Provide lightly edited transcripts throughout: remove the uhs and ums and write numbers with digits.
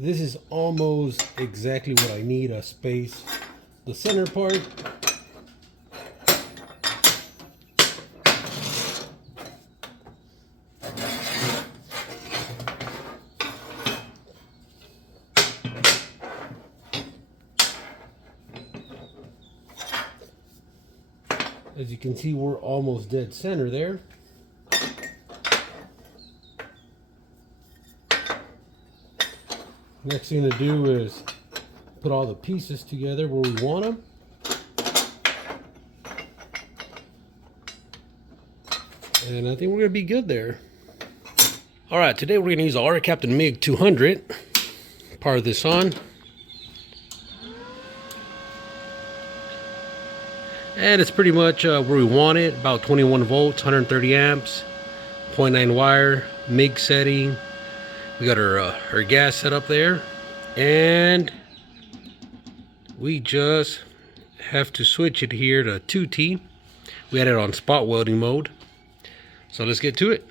This is almost exactly what I need, a space. The center part, as you can see, we're almost dead center there. Next thing to do is put all the pieces together where we want them. And I think we're going to be good there. Alright, today we're going to use the Arccaptain Mig200. Power this on. And it's pretty much where we want it. About 21 volts, 130 amps, 0.9 wire, Mig setting. We got our gas set up there. And we just have to switch it here to 2T. We had it on spot welding mode. So let's get to it.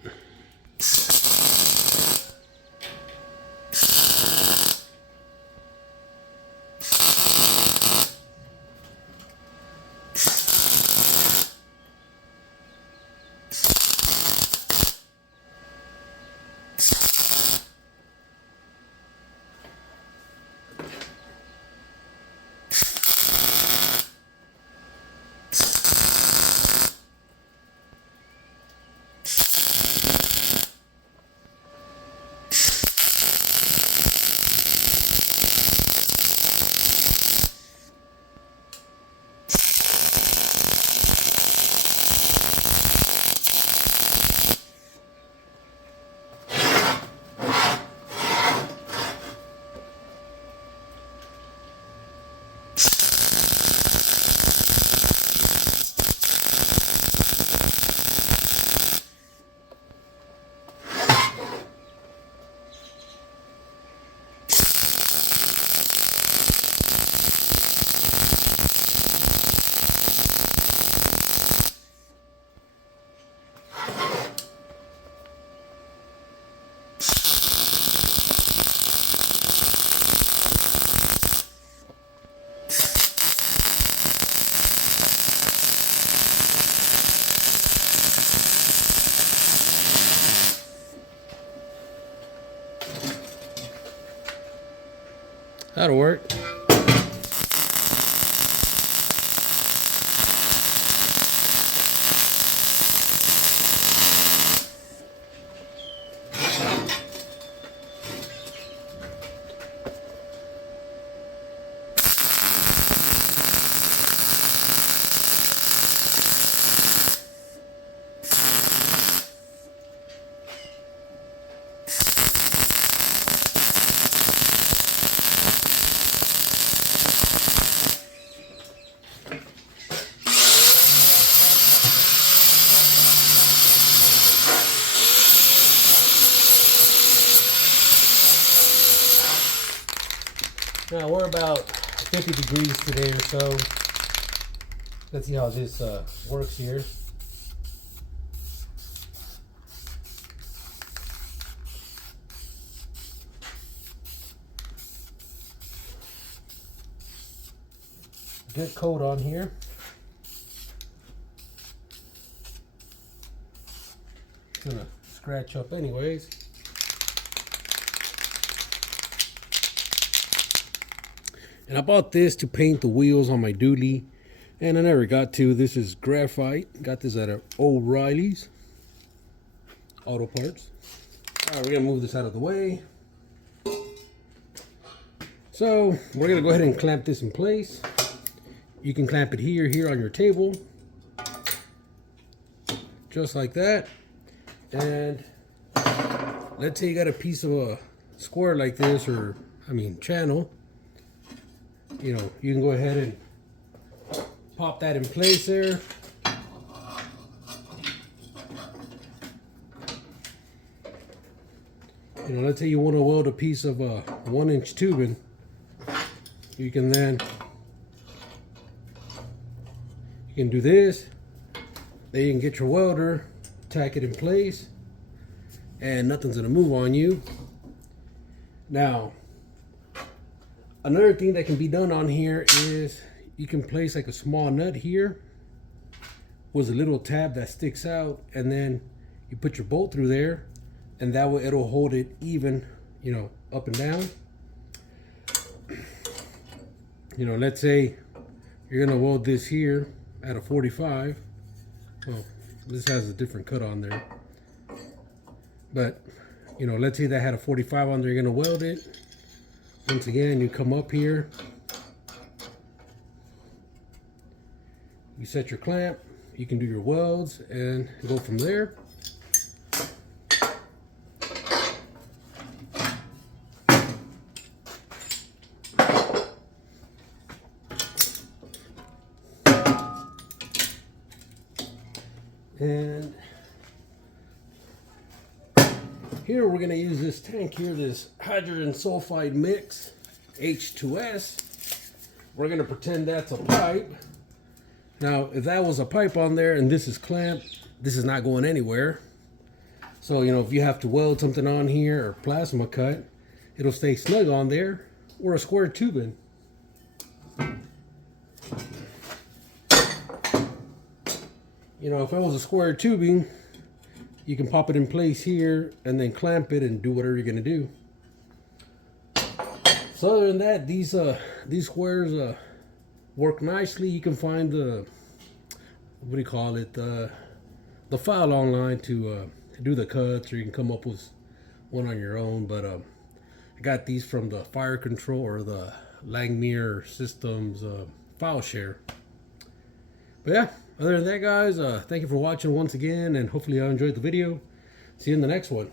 That'll work. Now we're about 50 degrees today or so. Let's see how this works here. Good coat on here. It's gonna scratch up anyways. And I bought this to paint the wheels on my dually, and I never got to. This is graphite. Got this at O'Reilly's Auto Parts. All right, we're gonna move this out of the way. So we're gonna go ahead and clamp this in place. You can clamp it here on your table, just like that. And let's say you got a piece of a square like this, or channel. You know, you can go ahead and pop that in place there. You know, let's say you want to weld a piece of 1-inch tubing. You can do this. Then you can get your welder, tack it in place, and nothing's gonna move on you. Now, Another thing that can be done on here is you can place like a small nut here with a little tab that sticks out, and then you put your bolt through there, and that way it'll hold it even, you know, up and down. You know, let's say you're gonna weld this here at a 45. Well, this has a different cut on there, but you know, let's say that had a 45 on there, you're gonna weld it. Once again, you come up here, you set your clamp, you can do your welds and go from there. And here we're going to use this tank here, this hydrogen sulfide mix, H2S. We're going to pretend that's a pipe. Now, if that was a pipe on there and this is clamped, this is not going anywhere. So, you know, if you have to weld something on here or plasma cut, it'll stay snug on there, or a square tubing. You know, if it was a square tubing, you can pop it in place here and then clamp it and do whatever you're gonna do. So other than that, these squares work nicely. You can find the, what do you call it, the file online to do the cuts, or you can come up with one on your own. But I got these from the Fire Control or the Langmuir Systems file share. But yeah, other than that, guys, thank you for watching once again, and hopefully you enjoyed the video. See you in the next one.